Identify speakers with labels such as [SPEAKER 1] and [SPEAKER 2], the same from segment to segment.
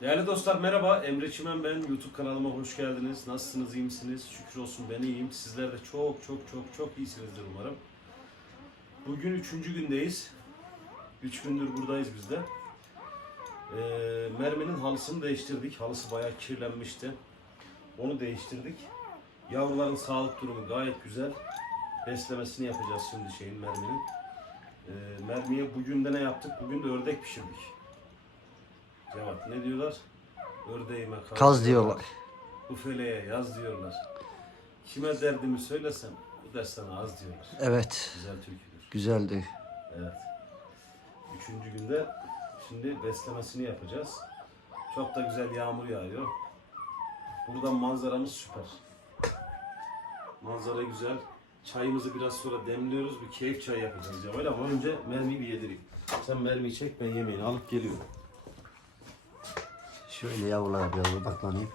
[SPEAKER 1] Değerli dostlar merhaba. Emre Çimen ben. YouTube kanalıma hoş geldiniz. Nasılsınız, iyi misiniz? Şükür olsun ben iyiyim. Sizler de çok çok çok çok iyisinizdir umarım. Bugün üçüncü gündeyiz. Üç gündür buradayız biz de. Ee, merminin halısını değiştirdik. Halısı bayağı kirlenmişti. Onu değiştirdik. Yavruların sağlık durumu gayet güzel. Beslemesini yapacağız şimdi şeyin merminin. Ee, mermiye bugün de ne yaptık? Bugün de ördek pişirdik. Cevat ne diyorlar? Ördeğime kaz,
[SPEAKER 2] Kaz diyorlar.
[SPEAKER 1] Bu feleğe yaz diyorlar. Kime derdimi söylesem bu der sana az diyorlar.
[SPEAKER 2] Evet.
[SPEAKER 1] Güzel türküdür.
[SPEAKER 2] Güzeldi.
[SPEAKER 1] Evet. Üçüncü günde şimdi beslemesini yapacağız. Çok da güzel yağmur yağıyor. Buradan manzaramız süper. Manzara güzel. Çayımızı biraz sonra demliyoruz. Bir keyif çayı yapacağız ya. Öyle ama önce mermiyi bir yedireyim. Sen mermiyi çek ben yemeğini alıp geliyorum.
[SPEAKER 2] Şöyle yavrulara biraz odaklanayım.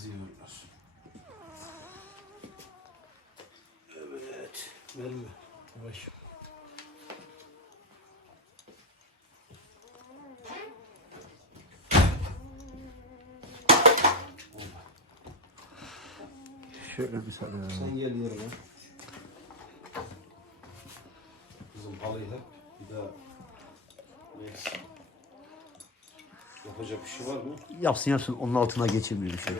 [SPEAKER 1] Yazıyorlar. Evet. Mermi. Yavaş.
[SPEAKER 2] Şöyle bir sarı.
[SPEAKER 1] Sen gel yerine. Bizim halıyı hep bir daha Yapacak bir şey var mı?
[SPEAKER 2] Yapsın yapsın onun altına geçemiyor bir şey.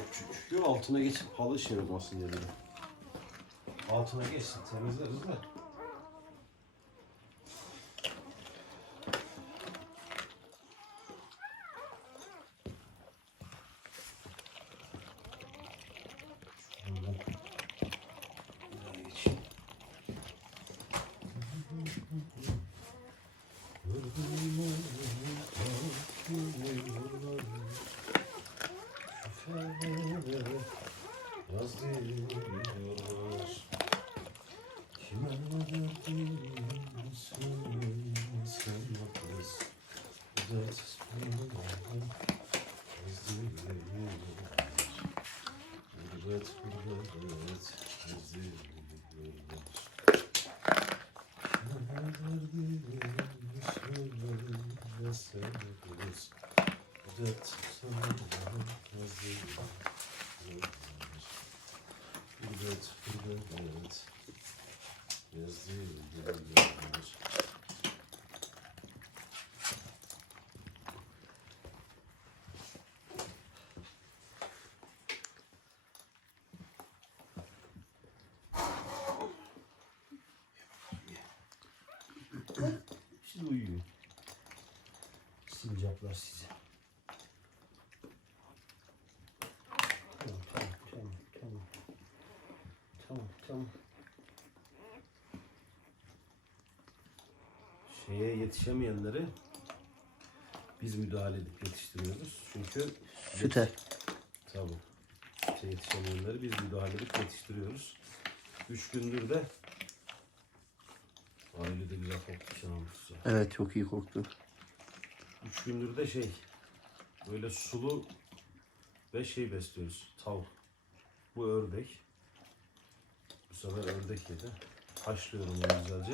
[SPEAKER 1] Şu altına geçip halı şey olmasın diye. Altına geçsin temizleriz de. Şuradan buraya geçeyim. Yaz diyorlar Kime derdin söylesen kız Dert bulamadım Yaz diyorlar Gurbet gurbet yaz diyorlar Kime derdin söylesen kız Dert bulamadım yaz diyorlar Gurbet, gurbet Yazıyor Şimdi uyuyor. Sincaplar size. Tamam, tamam, tamam, tamam. Tamam, tamam. Şeye yetişemeyenleri biz müdahale edip yetiştiriyoruz. Çünkü
[SPEAKER 2] Süte.
[SPEAKER 1] Tabii. Süte yetişemeyenleri biz müdahale edip yetiştiriyoruz. Üç gündür de aile de güzel kokmuş namussu.
[SPEAKER 2] Evet çok iyi koktu.
[SPEAKER 1] Üç gündür de şey böyle sulu ve şey besliyoruz. Tavuk. Bu ördek. Sefer ördek yedi. Haşlıyorum onu güzelce.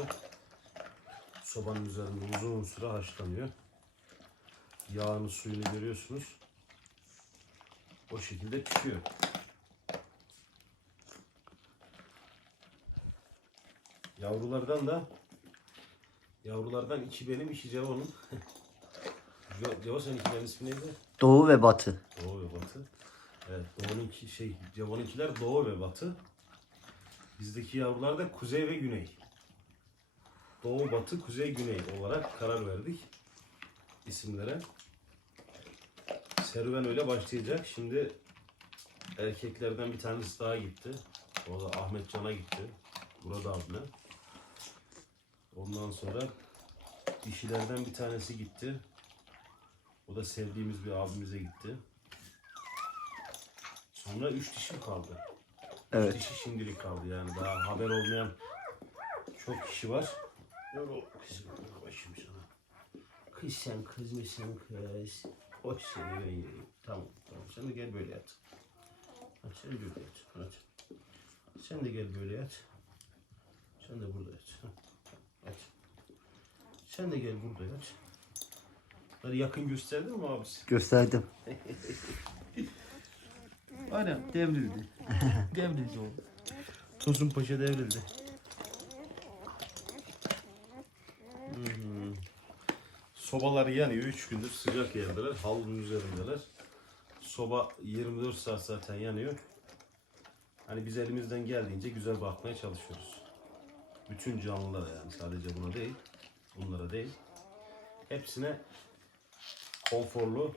[SPEAKER 1] Sobanın üzerinde uzun süre haşlanıyor. Yağını suyunu görüyorsunuz. O şekilde pişiyor. Yavrulardan da yavrulardan iki benim iki Cevo'nun. Cevo senin ikilerin ismi neydi?
[SPEAKER 2] Doğu ve batı.
[SPEAKER 1] Doğu ve Batı. Evet, Doğu'nunki şey, Cevo'nunkiler Doğu ve Batı. Bizdeki yavrular da Kuzey ve Güney. Doğu, Batı, Kuzey, Güney olarak karar verdik isimlere. Serüven öyle başlayacak. Şimdi erkeklerden bir tanesi daha gitti. O da Ahmet Can'a gitti. Burada adına. Ondan sonra dişilerden bir tanesi gitti. O da sevdiğimiz bir abimize gitti. Sonra üç dişi mi kaldı?
[SPEAKER 2] Evet.
[SPEAKER 1] Üç dişi şimdilik kaldı yani. Daha haber olmayan çok kişi var. Dur o kızım başım sana. Kız sen kız mısın kız? Hoş seni ben yiyeyim. Tamam tamam sen de gel böyle yat. Hadi sen de böyle yat. Hadi. Sen de gel böyle yat. Sen de burada yat. Yat. Sen de gel burada yat. Bunları yakın gösterdin mi abisi?
[SPEAKER 2] Gösterdim.
[SPEAKER 1] Aynen devrildi. devrildi o. Tosun Paşa devrildi. Hmm. Sobaları yanıyor. 3 gündür sıcak yerdeler. Havlunun üzerindeler. Soba 24 saat zaten yanıyor. Hani biz elimizden geldiğince güzel bakmaya çalışıyoruz. Bütün canlılara yani sadece buna değil. Bunlara değil. Hepsine konforlu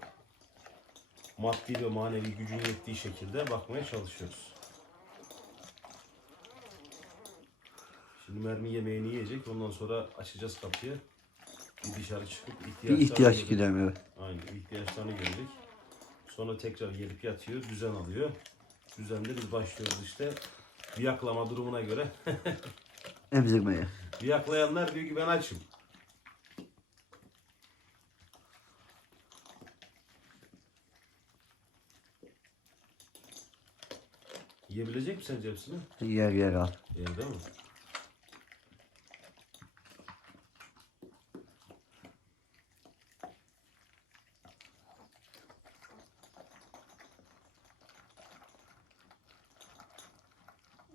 [SPEAKER 1] maddi ve manevi gücün yettiği şekilde bakmaya çalışıyoruz. Şimdi mermi yemeğini yiyecek. Ondan sonra açacağız kapıyı. Bir dışarı çıkıp
[SPEAKER 2] Bir
[SPEAKER 1] ihtiyaçlarını
[SPEAKER 2] ihtiyaç
[SPEAKER 1] görecek.
[SPEAKER 2] gidemiyor.
[SPEAKER 1] Aynen ihtiyaçlarını görecek. Sonra tekrar gelip yatıyor, düzen alıyor. Düzende biz başlıyoruz işte. Viyaklama durumuna göre.
[SPEAKER 2] Emzirmeye.
[SPEAKER 1] Viyaklayanlar diyor ki ben açım. Yiyebilecek mi sence hepsini?
[SPEAKER 2] Yer yer al.
[SPEAKER 1] Yer değil mi?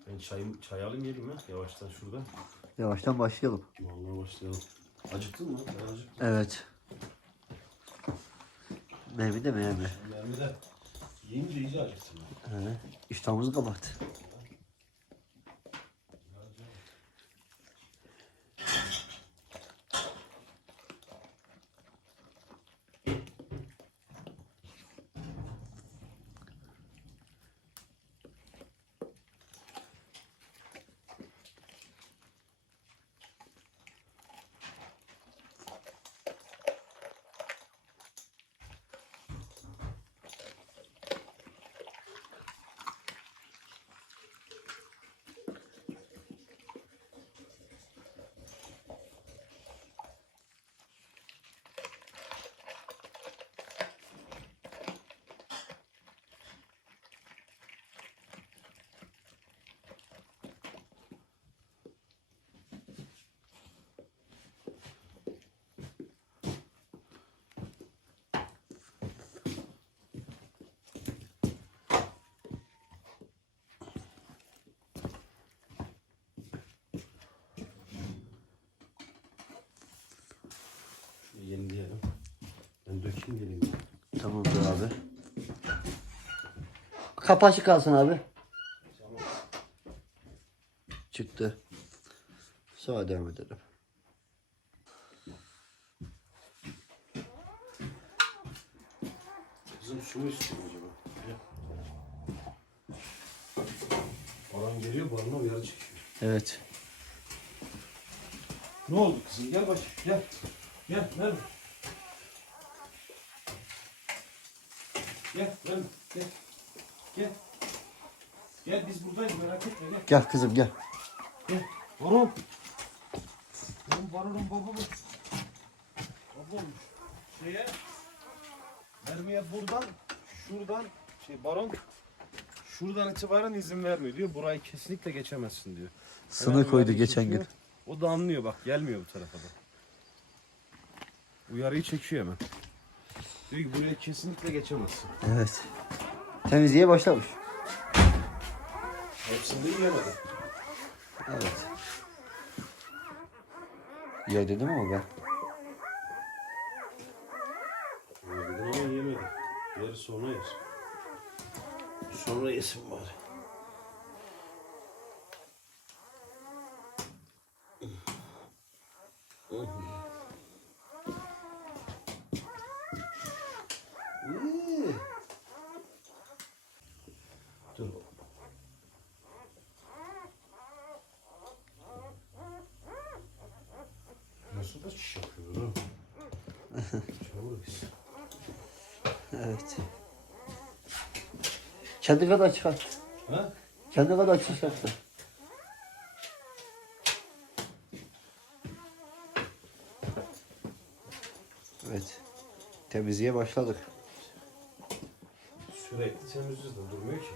[SPEAKER 1] Ben çayım, çay alayım yedim ya yavaştan şurada.
[SPEAKER 2] Yavaştan başlayalım.
[SPEAKER 1] Vallahi başlayalım. Acıktın mı? Ben acıktım.
[SPEAKER 2] Evet. Mermi de mermi.
[SPEAKER 1] Mermide yiyince iyice acıktım.
[SPEAKER 2] He. İştahımızı kapat.
[SPEAKER 1] Yeni diyelim. Ben dökeyim geleyim.
[SPEAKER 2] Tamamdır abi. Kapı açık kalsın abi. Çıktı. Sağa devam edelim.
[SPEAKER 1] Kızım su mu istiyor acaba? Baran geliyor, Baran'a uyarı çekiyor.
[SPEAKER 2] Evet.
[SPEAKER 1] Ne oldu kızım? Gel bak, gel. Gel, nerede? Gel, nerede? Gel. Gel. Gel, biz buradayız, merak etme, gel.
[SPEAKER 2] Gel kızım gel.
[SPEAKER 1] Gel. Baron. Benim Baron'un babamı. Baba olmuş. Şeye, mermiye buradan, şuradan, şey Baron, şuradan itibaren izin vermiyor diyor. Burayı kesinlikle geçemezsin diyor.
[SPEAKER 2] Sınır
[SPEAKER 1] Hemen
[SPEAKER 2] koydu geçen gün.
[SPEAKER 1] O da anlıyor bak, gelmiyor bu tarafa da. Uyarıyı çekiyor hemen. Diyor ki buraya kesinlikle geçemezsin.
[SPEAKER 2] Evet. Temizliğe başlamış.
[SPEAKER 1] Hepsini de yiyemedi.
[SPEAKER 2] Evet. Yer dedim ama ben.
[SPEAKER 1] Yedin ama yemedi. Yarı sonra yer. Sonra yesin bari. Dur.
[SPEAKER 2] Evet. Kendi kadar çıkart.
[SPEAKER 1] Ha?
[SPEAKER 2] Kendi kadar çıkarttı. Evet. Temizliğe başladık.
[SPEAKER 1] Sürekli temizliyoruz da durmuyor ki.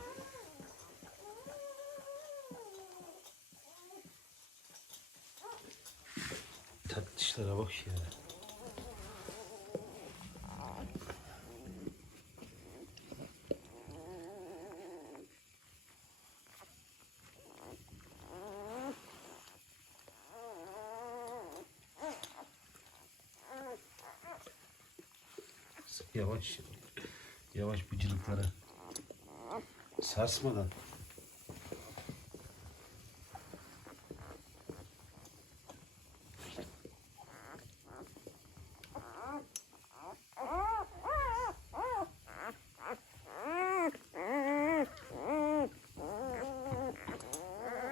[SPEAKER 1] Tatlışlara bak ya. Yavaş. Yavaş bıcırıklara. Sarsmadan.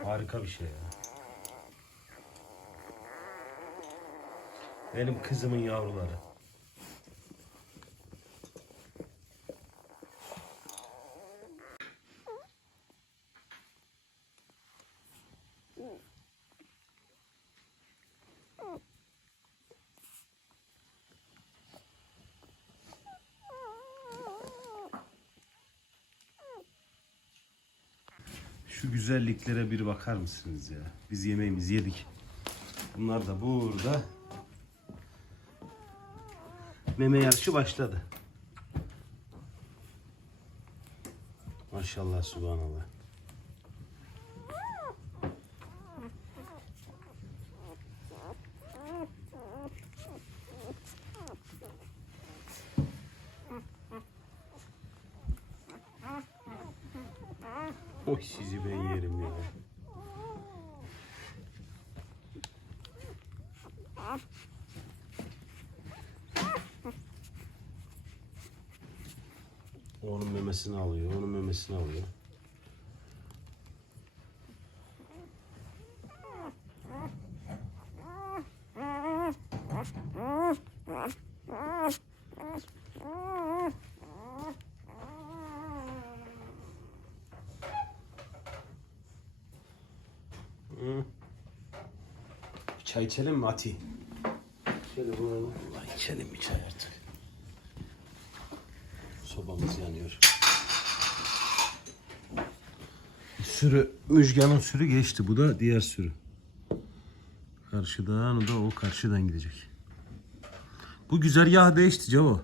[SPEAKER 1] Harika bir şey ya. Benim kızımın yavruları. Şu güzelliklere bir bakar mısınız ya? Biz yemeğimizi yedik. Bunlar da burada. Meme yarışı başladı. Maşallah subhanallah. Oy sizi ben yerim ya. Onun memesini alıyor, onun memesini alıyor. Hı. Bir Çay içelim mi Ati?
[SPEAKER 2] Vuralım.
[SPEAKER 1] Vallahi içelim bir çay artık. Sobamız yanıyor. Sürü, Müjgan'ın sürü geçti. Bu da diğer sürü. Karşıdan o da o karşıdan gidecek. Bu güzergah değişti Cavo.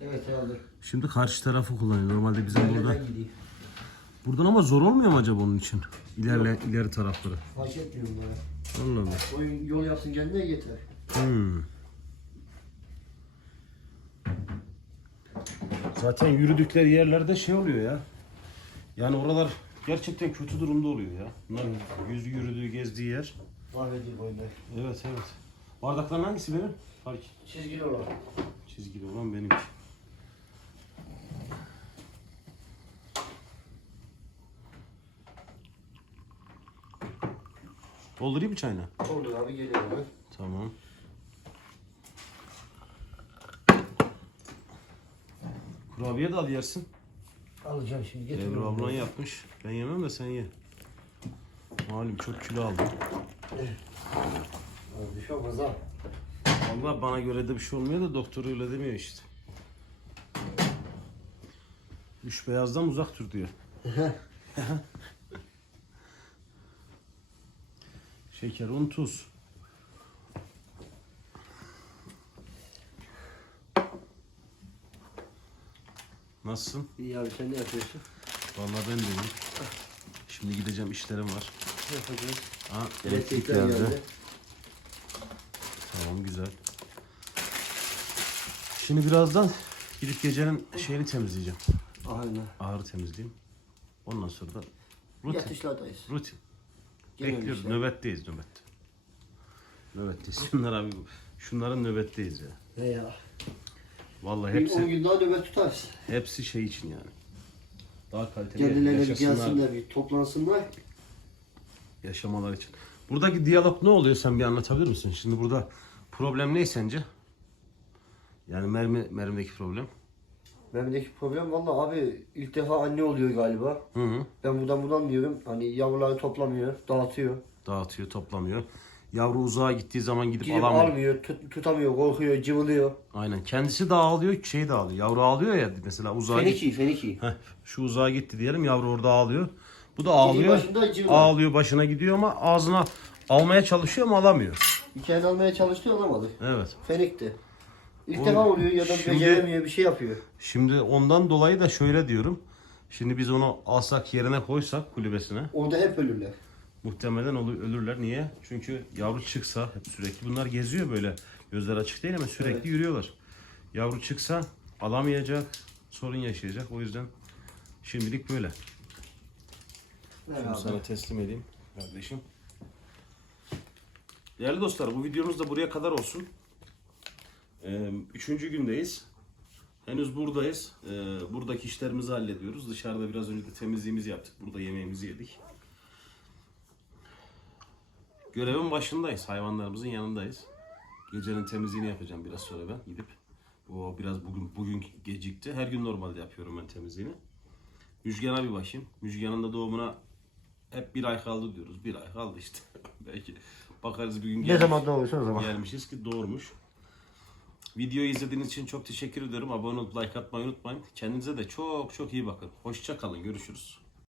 [SPEAKER 2] Evet herhalde.
[SPEAKER 1] Şimdi karşı tarafı kullanıyor. Normalde bizim burada.
[SPEAKER 2] Buradan gideyim.
[SPEAKER 1] Buradan ama zor olmuyor mu acaba onun için? İlerle, ileri tarafları.
[SPEAKER 2] Fark etmiyor bana.
[SPEAKER 1] Allah Allah.
[SPEAKER 2] Oyun yol yapsın kendine yeter.
[SPEAKER 1] Hmm. Zaten yürüdükleri yerlerde şey oluyor ya. Yani oralar gerçekten kötü durumda oluyor ya. Bunlar yüz yürüdüğü, gezdiği yer.
[SPEAKER 2] Mahvediyor boyunları.
[SPEAKER 1] Evet evet. Bardakların hangisi benim? Fark.
[SPEAKER 2] Çizgili olan.
[SPEAKER 1] Çizgili olan benimki. Doldurayım mı çayını?
[SPEAKER 2] Oldu abi geliyor hemen.
[SPEAKER 1] Tamam. Kurabiye de al yersin.
[SPEAKER 2] Alacağım şimdi getir.
[SPEAKER 1] Ebru ablan yapmış. Ben yemem de sen ye. Malum çok kilo aldım.
[SPEAKER 2] Bir şey olmaz ha.
[SPEAKER 1] Allah bana göre de bir şey olmuyor da doktor öyle demiyor işte. Üç beyazdan uzak dur diyor. Şeker, un, tuz. Nasılsın?
[SPEAKER 2] İyi abi sen ne yapıyorsun?
[SPEAKER 1] Vallahi ben de iyiyim. Şimdi gideceğim işlerim var.
[SPEAKER 2] Ne yapacağız?
[SPEAKER 1] Ha, elektrik geldi.
[SPEAKER 2] geldi.
[SPEAKER 1] Tamam güzel. Şimdi birazdan gidip gecenin şeyini temizleyeceğim.
[SPEAKER 2] Aynen.
[SPEAKER 1] Ağrı temizleyeyim. Ondan sonra da rutin.
[SPEAKER 2] Yatışlardayız.
[SPEAKER 1] Rutin. Bekliyoruz.
[SPEAKER 2] bir şey.
[SPEAKER 1] Nöbetteyiz nöbet. Nöbetteyiz. Şunlar abi şunların nöbetteyiz ya.
[SPEAKER 2] Ne ya?
[SPEAKER 1] Vallahi
[SPEAKER 2] Bir 10
[SPEAKER 1] hepsi
[SPEAKER 2] gün daha nöbet tutarız.
[SPEAKER 1] hepsi şey için yani. Daha kaliteli
[SPEAKER 2] Kendilerine bir
[SPEAKER 1] yaşasınlar,
[SPEAKER 2] gelsinler bir toplansınlar.
[SPEAKER 1] yaşamalar için. Buradaki diyalog ne oluyor sen bir anlatabilir misin? Şimdi burada problem ne sence? Yani mermi mermideki problem.
[SPEAKER 2] Benimdeki problem valla abi ilk defa anne oluyor galiba.
[SPEAKER 1] Hı hı.
[SPEAKER 2] Ben buradan buradan diyorum. Hani yavruları toplamıyor, dağıtıyor.
[SPEAKER 1] Dağıtıyor, toplamıyor. Yavru uzağa gittiği zaman gidip,
[SPEAKER 2] Gidip
[SPEAKER 1] alamıyor.
[SPEAKER 2] almıyor, tut- tutamıyor, korkuyor, cıvılıyor.
[SPEAKER 1] Aynen. Kendisi de ağlıyor, şey de ağlıyor. Yavru ağlıyor ya mesela uzağa git.
[SPEAKER 2] Feniki, feniki.
[SPEAKER 1] Heh, şu uzağa gitti diyelim yavru orada ağlıyor. Bu da ağlıyor.
[SPEAKER 2] başında.
[SPEAKER 1] Ağlıyor başına gidiyor ama ağzına almaya çalışıyor ama alamıyor.
[SPEAKER 2] Bir kere almaya çalıştı olamadı.
[SPEAKER 1] Evet.
[SPEAKER 2] Fenikti. İlk
[SPEAKER 1] O-
[SPEAKER 2] defa oluyor ya da
[SPEAKER 1] Şimdi-
[SPEAKER 2] beceremiyor bir şey yapıyor.
[SPEAKER 1] Şimdi ondan dolayı da şöyle diyorum. Şimdi biz onu alsak yerine koysak kulübesine
[SPEAKER 2] Orada hep ölürler.
[SPEAKER 1] muhtemelen olu- ölürler. Niye? Çünkü yavru çıksa hep sürekli bunlar geziyor böyle. Gözler açık değil ama sürekli
[SPEAKER 2] Evet.
[SPEAKER 1] yürüyorlar. Yavru çıksa alamayacak, sorun yaşayacak. O yüzden şimdilik böyle. Şunu sana teslim edeyim kardeşim. Değerli dostlar bu videomuz da buraya kadar olsun. Üçüncü gündeyiz. Henüz buradayız. Buradaki işlerimizi hallediyoruz. Dışarıda biraz önce de temizliğimizi yaptık. Burada yemeğimizi yedik. Görevin başındayız. Hayvanlarımızın yanındayız. Gecenin temizliğini yapacağım biraz sonra ben gidip. O biraz bugün bugün gecikti. Her gün normalde yapıyorum ben temizliğini. Müjgan'a bir başlayayım. Müjgan'ın da doğumuna hep bir ay kaldı diyoruz. Bir ay kaldı işte. Belki bakarız bir gün
[SPEAKER 2] Ne
[SPEAKER 1] gelmiş-
[SPEAKER 2] zaman doğursa o zaman.
[SPEAKER 1] gelmişiz ki doğurmuş. Videoyu izlediğiniz için çok teşekkür ederim. Abone olup like atmayı unutmayın. Kendinize de çok çok iyi bakın. Hoşça kalın. Görüşürüz.